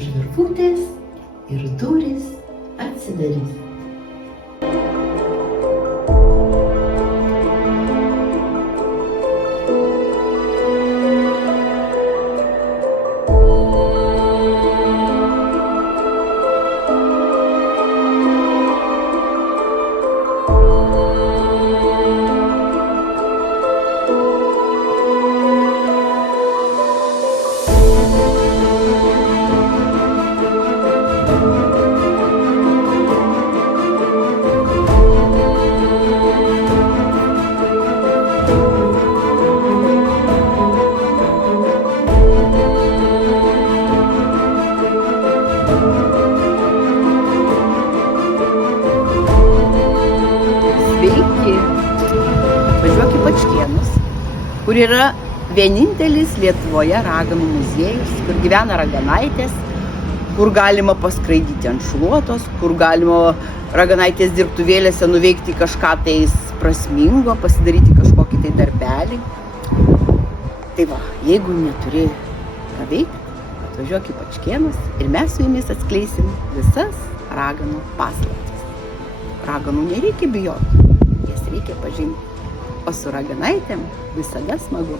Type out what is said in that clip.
už virvutės ir durys atsidarys. Sveiki! Važiuok į Pačkėnus, kur yra vienintelis Lietuvoje raganų muziejus, kur gyvena raganaitės, kur galima paskraidyti ant šluotos, kur galima raganaitės dirbtuvėlėse nuveikti kažką tais prasmingo, pasidaryti kažkokį tai darbelį. Tai va, jeigu neturi ką veikti, atvažiuok į Pačkėnus ir mes su jumis atskleisim visas raganų paslaptis. Raganų nereikia bijoti, jas reikia pažinti, o su raganaitėm visada smagu.